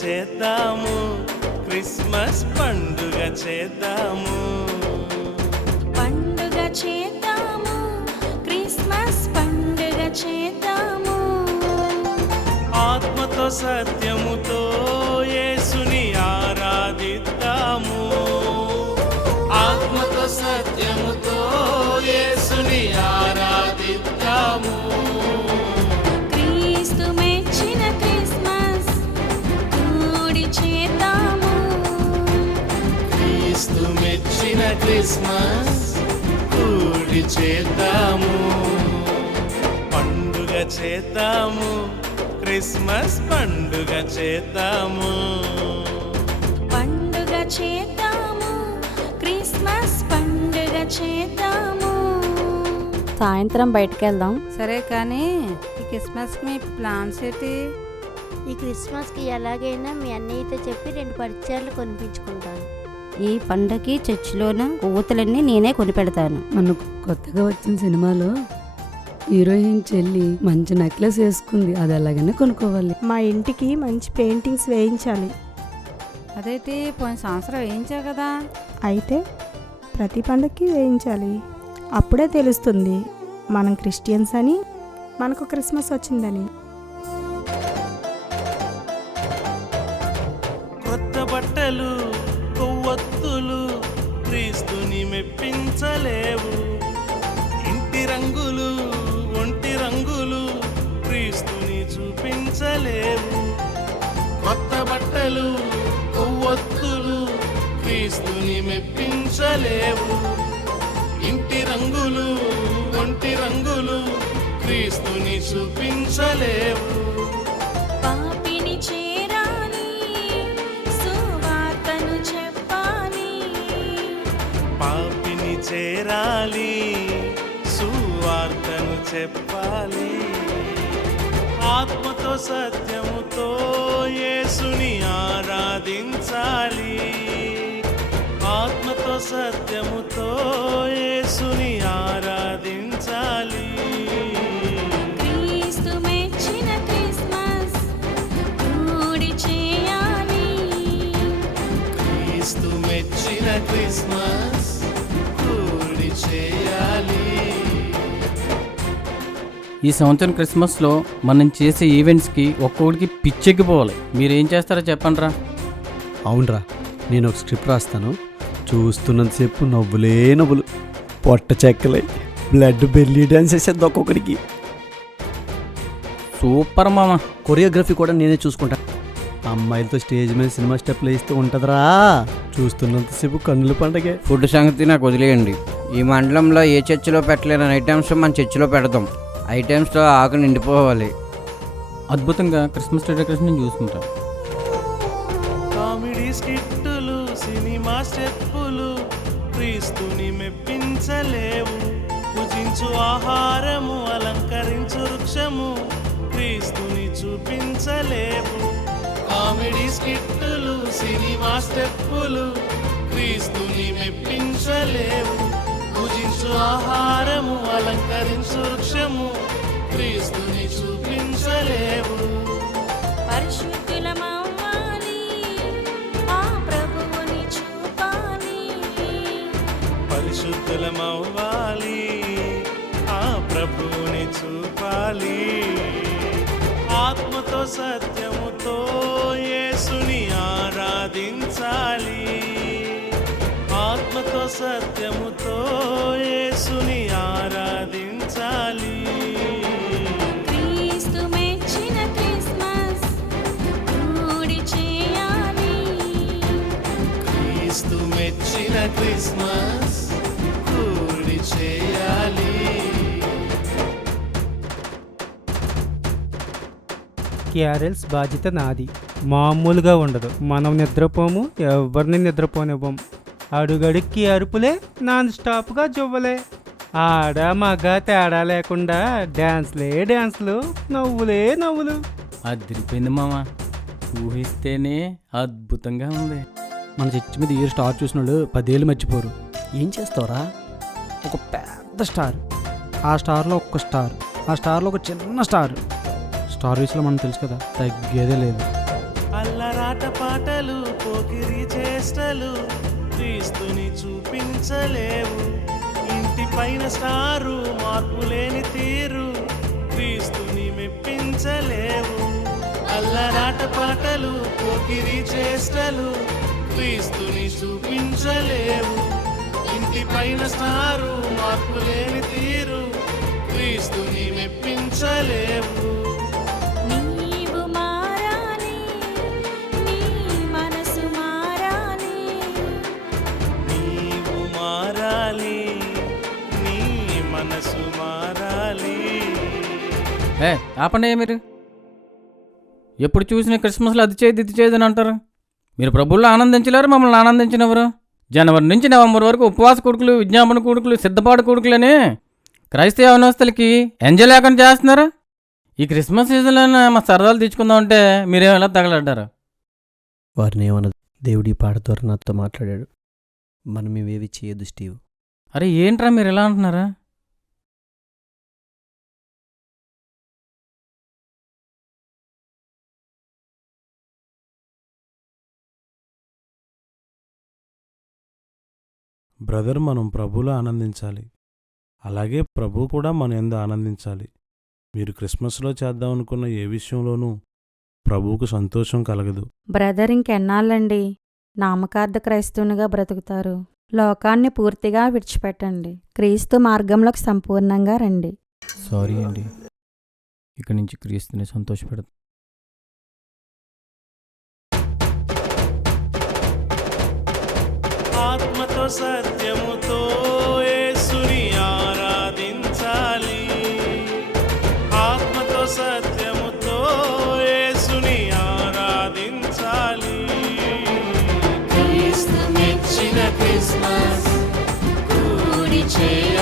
చేద్దాము, క్రిస్మస్ పండుగ చేద్దాము. పండుగ చేద్దాము, క్రిస్మస్ పండుగ చేద్దాము. ఆత్మతో సత్యముతో యేసుని ఆరాధిద్దాము. ఆత్మతో సత్యముతో యేసుని ఆరాధిద్దాము. క్రీస్తు మెచ్చిన క్రిస్మస్ కూడి చేద్దాము. క్రీస్తు మెచ్చిన క్రిస్మస్ కూడి చేద్దాము. పండుగ చేద్దాము, క్రిస్మస్ పండుగ చేద్దాము. పండుగ చేద్దాము, క్రిస్మస్ పండుగ చేద్దాము. సాయంత్రం బయటకు వెళ్దాం. సరే కానీ ఈ క్రిస్మస్కి మీ ప్లాన్స్ ఏంటి? ఈ క్రిస్మస్కి ఎలాగైనా మీ అన్నయ్యతో చెప్పి 2 పరిచయాలు కొనిపించుకుంటాను. ఈ పండగకి చర్చిలోన కొవ్వొత్తులన్నీ నేనే కొనిపెడతాను. మనకు కొత్తగా వచ్చిన సినిమాలో హీరోయిన్ చెల్లి మంచి నెక్లెస్ వేసుకుంది, అది ఎలాగైనా కొనుక్కోవాలి. మా ఇంటికి మంచి పెయింటింగ్స్ వేయించాలి. అదేంటి పోయిన సంవత్సరం వేయించావు కదా. అయితే ప్రతి పండగకి వేయించాలి. అప్పుడే తెలుస్తుంది మనం క్రిస్టియన్స్ అని, మనకు క్రిస్మస్ వచ్చిందని. కొత్త బట్టలు, కొవ్వొత్తులు క్రీస్తుని మెప్పించలేవు. ఇంటి రంగులు, ఒంటి రంగులు క్రీస్తుని చూపించలేవు. కొత్త బట్టలు, కొవ్వొత్తులు క్రీస్తుని మెప్పించలేవు. ఇంటి రంగులు, ఒంటి రంగులు క్రీస్తుని చూపించలేవు. పాపిని చేరాలి, సువార్తను చెప్పాలి. పాపిని చేరాలి, సువార్తను చెప్పాలి. ఆత్మతో సత్యముతో యేసుని ఆరాధించాలి. ఆత్మతో సత్యముతో యేసుని ఆరాధించాలి. క్రీస్తు మెచ్చిన క్రిస్మస్ కూడి చేయాలి. క్రీస్తు మెచ్చిన క్రిస్మస్ కూడి చేయాలి. ఈ సంవత్సరం క్రిస్మస్లో మనం చేసే ఈవెంట్స్కి ఒక్కొక్కడికి పిచ్చెక్కిపోవాలి. మీరేం చేస్తారో చెప్పండిరా. అవునరా, నేను ఒక స్క్రిప్ట్ రాస్తాను. చూస్తున్నంతసేపు నవ్వులే నవ్వులు, పొట్ట చెక్కలే, బ్లడ్ బెల్లీ డ్యాన్స్ వేసేది ఒక్కొక్కడికి. సూపర్ మామ. కొరియోగ్రఫీ కూడా నేనే చూసుకుంటా. అమ్మాయిలతో స్టేజ్ మీద సినిమా స్టెప్లు వేస్తూ ఉంటుందిరా. చూస్తున్నంతసేపు కన్నుల పండగే. ఫుడ్ సంగతి నాకు వదిలేయండి. ఈ మండలంలో ఏ చర్చిలో పెట్టలేని ఐటమ్స్ మన చర్చిలో పెడదాం. ఐటమ్స్తో ఆకు నిండిపోవాలి. అద్భుతంగా క్రిస్మస్ డెకరేషన్ చూసుకుంటాం. కామెడీ స్కిట్టులు, సినిమా స్టెప్పులు క్రీస్తుని మెప్పించలేవు. పూజించు ఆహారము, అలంకరించు వృక్షము క్రీస్తుని చూపించలేవు. కామెడీ స్కిట్టులు, సినిమా స్టెప్పులు క్రీస్తుని మెప్పించలేవు. పూజించు ఆహారము, అలంకరించు వృక్షము క్రీస్తుని చూపించలేవు. పరిశుద్ధులమవ్వాలి, ఆ ప్రభువుని చూపాలి. పరిశుద్ధులమవ్వాలి, ఆ ప్రభువుని చూపాలి. ఆత్మతో సత్యముతో యేసుని ఆరాధించాలి. ఆత్మతో సత్యముతో యేసుని ఆరాధించాలి. క్రీస్తు మెచ్చిన క్రిస్మస్ కూడి చేయాలి. క్రీస్తు మెచ్చిన క్రిస్మస్ కూడి చేయాలి. క్యారెల్స్ బాధ్యత నాది. మామూలుగా ఉండదు. మనం నిద్రపోము, ఎవరిని నిద్రపోనివ్వం. అడుగడుక్కి అరుపులే, నాన్ స్టాప్గా జువ్వలే. ఆడ మగ తేడా లేకుండా డ్యాన్స్లు, నవ్వులే నవ్వులు. అదిరిపోయింది మామ. ఊహిస్తేనే అద్భుతంగా ఉంది. మన చర్చి మీద ఏ స్టార్ చూసిన వాళ్ళు 10 ఏళ్ళు మర్చిపోరు. ఏం చేస్తావురా? ఒక పెద్ద స్టార్, ఆ స్టార్లో ఒక్క స్టార్, ఆ స్టార్లో ఒక చిన్న స్టార్. స్టార్ విషయంలో మనం తెలుసు కదా, తగ్గేదే లేదు. అల్లరా అల్లరాట పాటలు పోకిరి చేష్టలు క్రీస్తుని చూపించలేవు. ఇంటి పైన స్టారు మార్పు లేని తీరు క్రీస్తుని మెప్పించలేవు. అల్లరాట పాటలు పోకిరి చేష్టలు క్రీస్తుని చూపించలేవు. ఇంటి పైన స్టారు మార్పు లేని తీరు క్రీస్తుని మెప్పించలేవు. నీవు మారాలి, నీ మనసు మారాలి. నీవు మారాలి, నీ మనసు మారాలి. ఆపండి మీరు. ఎప్పుడు చూసిన క్రిస్మస్లో అది చేయదు ఇది చేయదు అని అంటారు. మీరు ప్రభువుల్లో ఆనందించలేరు, మమ్మల్ని ఆనందించినవరు. జనవరి నుంచి నవంబర్ వరకు ఉపవాస కొడుకులు, విజ్ఞాపన కొడుకులు, సిద్ధపాటు కొడుకులని క్రైస్తవ యవనస్తులకి ఎంజాయ్ లేకుండా చేస్తున్నారు. ఈ క్రిస్మస్ సీజన్లో మా సరదాలు తెచ్చుకుందాం అంటే మీరేమో ఎలా తగలడ్డారు? వారిని ఏమన్నది? దేవుడి పాట ద్వారా నాతో మాట్లాడాడు. మనం ఇవేవి చేయొద్దు స్టీవ్. అరే ఏంట్రా మీరు ఎలా అంటున్నారా? బ్రదర్, మనం ప్రభువులో ఆనందించాలి, అలాగే ప్రభు కూడా మన యందు ఆనందించాలి. మీరు క్రిస్మస్లో చేద్దాం అనుకున్న ఏ విషయంలోనూ ప్రభువుకు సంతోషం కలగదు. బ్రదర్ ఇంకెన్నాళ్ళండి నామకార్థ క్రైస్తవునిగా బ్రతుకుతారు? లోకాన్ని పూర్తిగా విడిచిపెట్టండి, క్రీస్తు మార్గంలోకి సంపూర్ణంగా రండి. సారీ అండి, ఇక్కడి నుంచి క్రీస్తుని సంతోషపెడతాం. ఆత్మతో సత్యముతో యేసుని ఆరాధించాలి. ఆత్మతో సత్యముతో యేసుని ఆరాధించాలి. క్రీస్తు మెచ్చిన క్రిస్మస్ కూడి చేయాలి.